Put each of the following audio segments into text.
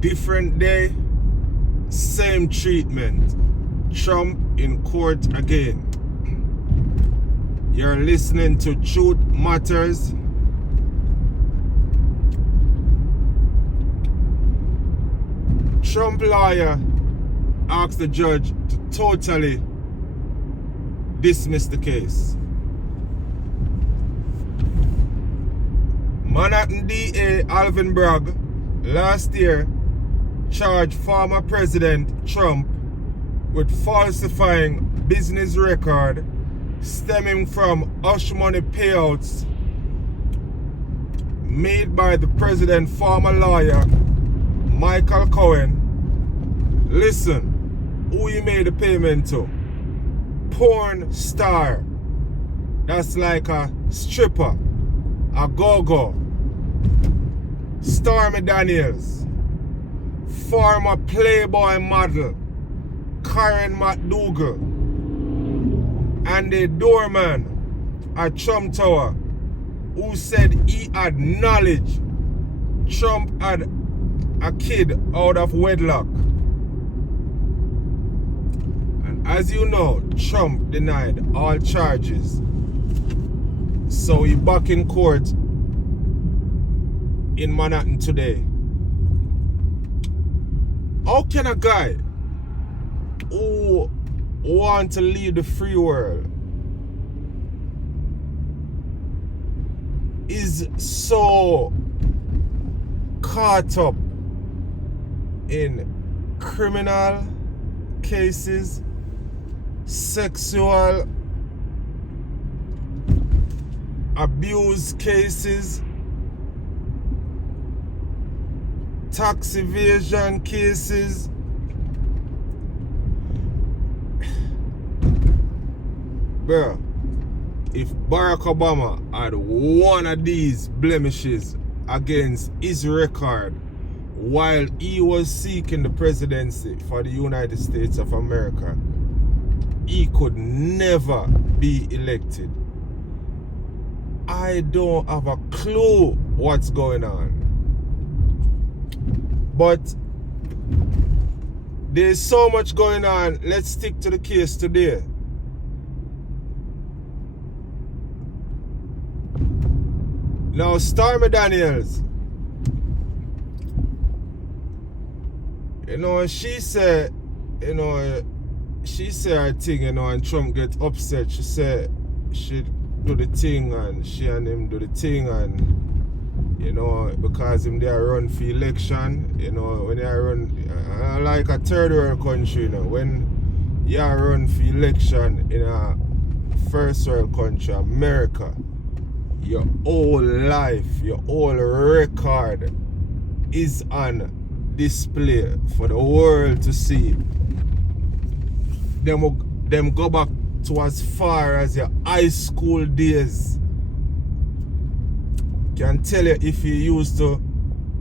Different day, same treatment. Trump in court again. You're listening to Truth Matters. Trump lawyer asked the judge to totally dismiss the case. Manhattan DA Alvin Bragg last year charged former President Trump with falsifying business record stemming from hush money payouts made by the president's former lawyer Michael Cohen. Listen, who he made the payment to? Porn star. That's like a stripper, a go-go. Stormy Daniels, former Playboy model Karen McDougal, and the doorman at Trump Tower who said he had knowledge Trump had a kid out of wedlock. And as you know, Trump denied all charges. So he back in court in Manhattan today. How can a guy who want to lead the free world is so caught up in criminal cases, sexual abuse cases, tax evasion cases, bro? If Barack Obama had one of these blemishes against his record while he was seeking the presidency for the United States of America, he could never be elected. I don't have a clue what's going on. But there's so much going on. Let's stick to the case today. Now, Stormy Daniels, she said her thing, and Trump get upset. She said she do the thing, and she and him do the thing, and because him there run for election, when they run like a third world country, when you run for election in a first world country, America, your whole life, your whole record is on display for the world to see. Them go back to as far as your high school days. Can tell you if you used to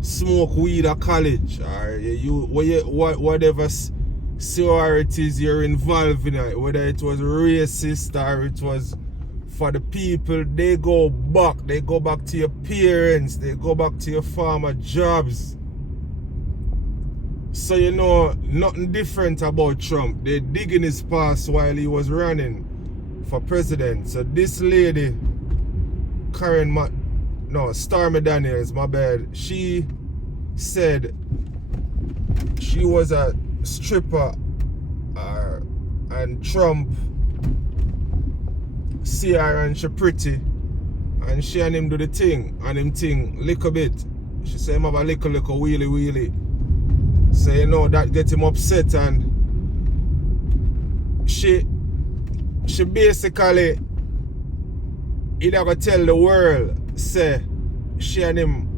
smoke weed at college, or whatever sororities you're involved in, whether it was racist or it was for the people. They go back to your parents, they go back to your former jobs. So nothing different about Trump. They dig in his past while he was running for president. So this lady, Stormy Daniels, my bad, she said she was a stripper, and Trump see her and she pretty, and she and him do the thing, and him thing little bit. She say him have a little wheelie. So that get him upset, and she basically either go tell the world say she and him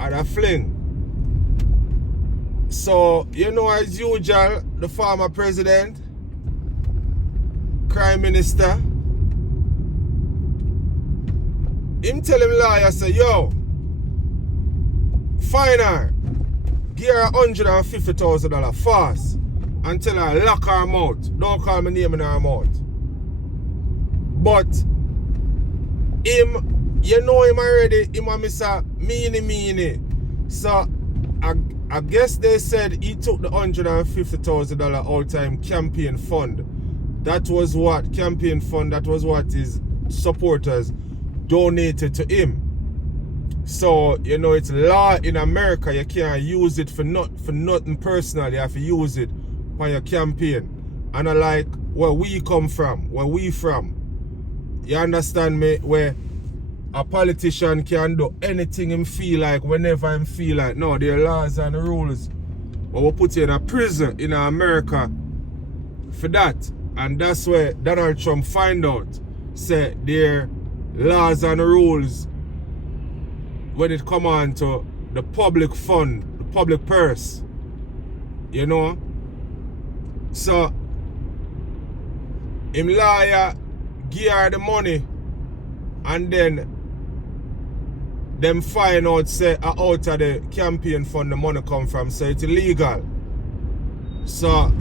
had a fling. So as usual, the former president, crime minister, him tell him lawyer say, yo, fine her, give her $150,000 fast, and tell her lock her mouth. Don't call my name in her mouth. But him, him already, him a miss a meanie. So I guess they said he took the $150,000 all-time campaign fund. That was what campaign fund, that was what his supporters donated to him. So, you know, it's law in America. You can't use it for nothing personal. You have to use it for your campaign. And I like where we come from, where we from. You understand me? Where a politician can do anything him feel like, whenever him feel like. No, there are laws and rules. But we put you in a prison in America for that. And that's where Donald Trump find out. Say there are laws and rules when it come on to the public fund, the public purse. You know? So, him lawyer give her the money, and then them find out say out of the campaign fund the money come from, so it's illegal. So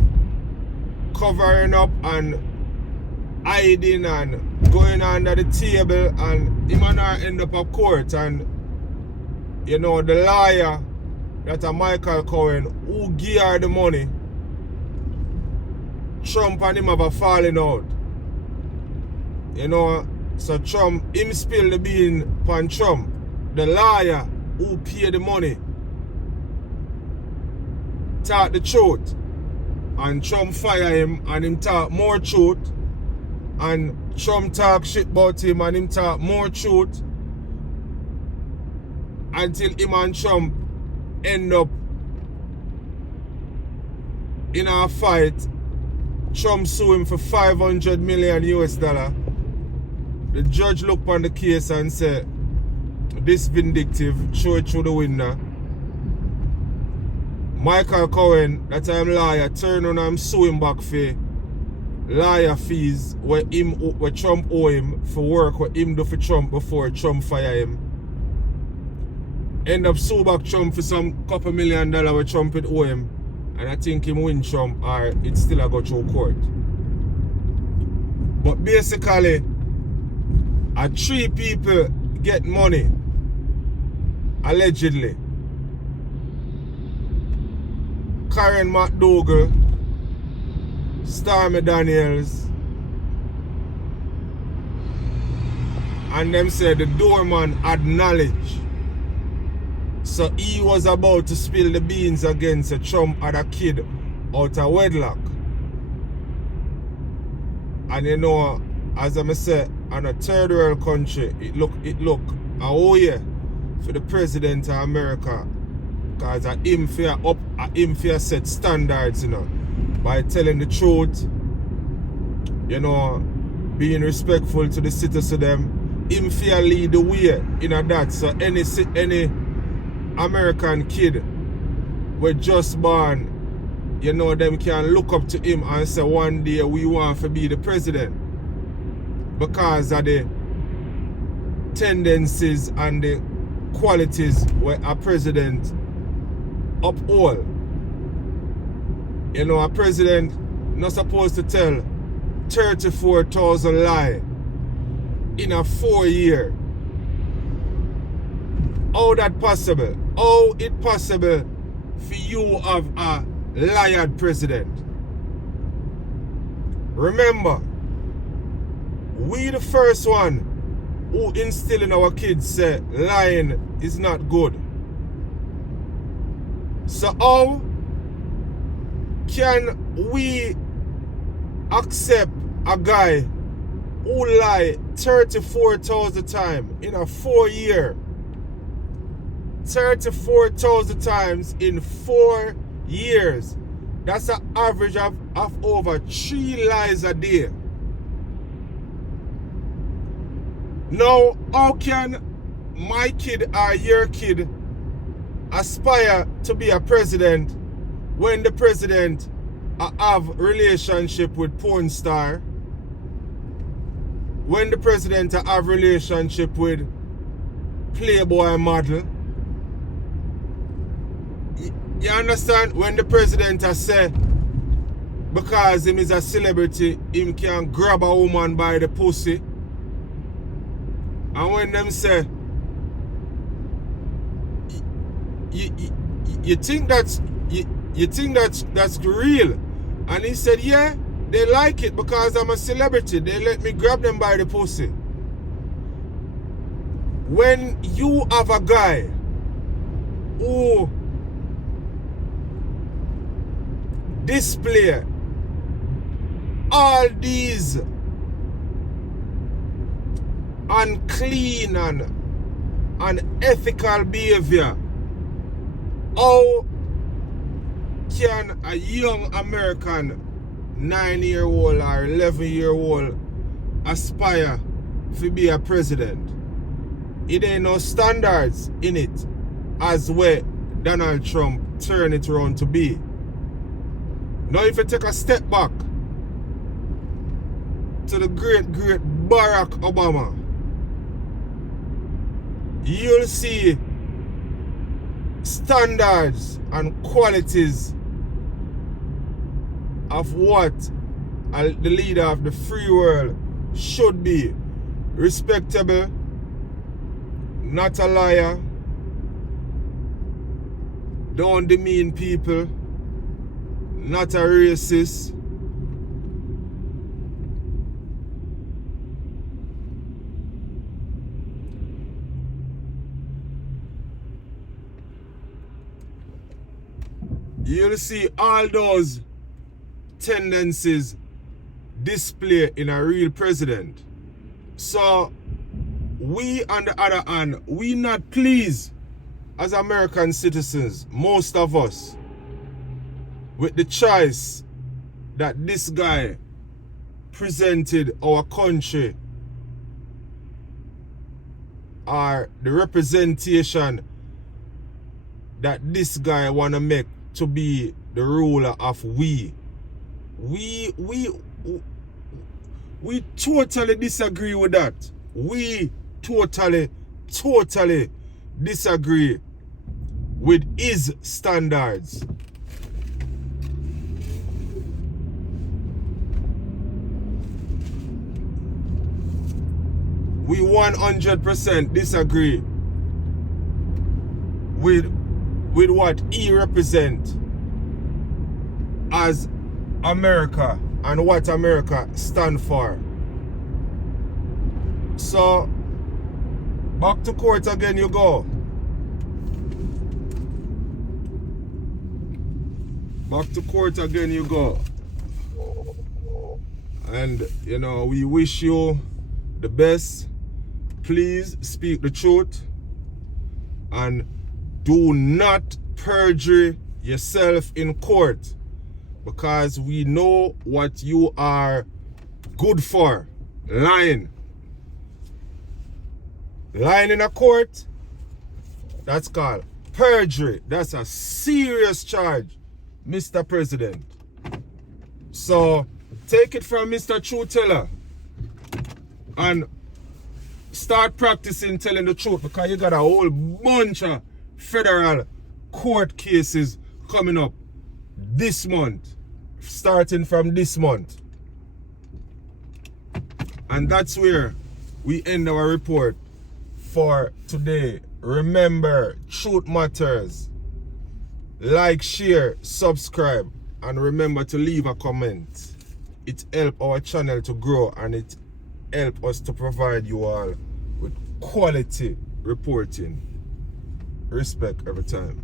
covering up and hiding and going under the table, and him and her end up at court, and you know the lawyer that a Michael Cohen who give her the money, Trump and him have a falling out. You know, so Trump, him spill the bean upon Trump. The lawyer who paid the money talk the truth, and Trump fire him and him talk more truth, and Trump talk shit about him and him talk more truth, until him and Trump end up in a fight. Trump sue him for $500 million US. The judge looked on the case and said, this vindictive, show it through the window. Michael Cohen, that time lawyer, turn on and sue him back for lawyer fees where Trump owe him for work what him do for Trump before Trump fire him. End up sue back Trump for some couple $1 million where Trump would owe him. And I think him win Trump, or it still a go through court. But basically, 3 people get money, allegedly. Karen McDougal, Stormy Daniels, and them said the doorman had knowledge. So he was about to spill the beans against a Trump had a kid out of wedlock. And you know, as I said, in a third world country, it look oh yeah, for the president of America. Because him fear set standards, you know, by telling the truth, you know, being respectful to the citizens of them. Him fear lead the way in a that. So any American kid were just born, you know, them can look up to him and say one day we want to be the president, because of the tendencies and the qualities where a president uphold. You know, a president not supposed to tell 34,000 lies in a 4 year. How that possible? How it possible for you have a liar president? Remember, we the first one who instill in our kids say lying is not good. So how can we accept a guy who lie 34,000 times in a 4 year? 34,000 times in 4 years. That's an average of over 3 lies a day. Now, how can my kid or your kid aspire to be a president when the president have relationship with porn star? When the president have relationship with Playboy model? You understand? When the president has said because him is a celebrity, him can grab a woman by the pussy. And when them say you think that's real? And he said, yeah, they like it because I'm a celebrity. They let me grab them by the pussy. When you have a guy who display all these unclean and unethical behavior, how can a young American 9-year-old or 11-year-old aspire to be a president? It ain't no standards in it as where Donald Trump turned it around to be. Now if you take a step back to the great Barack Obama, you'll see standards and qualities of what the leader of the free world should be. Respectable, not a liar, don't demean people, not a racist. You'll see all those tendencies displayed in a real president. So we, on the other hand, we not pleased as American citizens, most of us, with the choice that this guy presented our country, or the representation that this guy wanna make to be the ruler of we. We totally disagree with that. We totally disagree with his standards. We 100% disagree with what he represents as America and what America stands for. So, back to court again you go. Back to court again you go. And, you know, we wish you the best. Please speak the truth. And do not perjure yourself in court, because we know what you are good for. Lying. Lying in a court, that's called perjury. That's a serious charge, Mr. President. So take it from Mr. Truth Teller and start practicing telling the truth, because you got a whole bunch of federal court cases coming up this month, starting from this month. And that's where we end our report for today. Remember, truth matters. Like, share, subscribe, and remember to leave a comment. It helps our channel to grow, and it helps us to provide you all with quality reporting. Respect every time.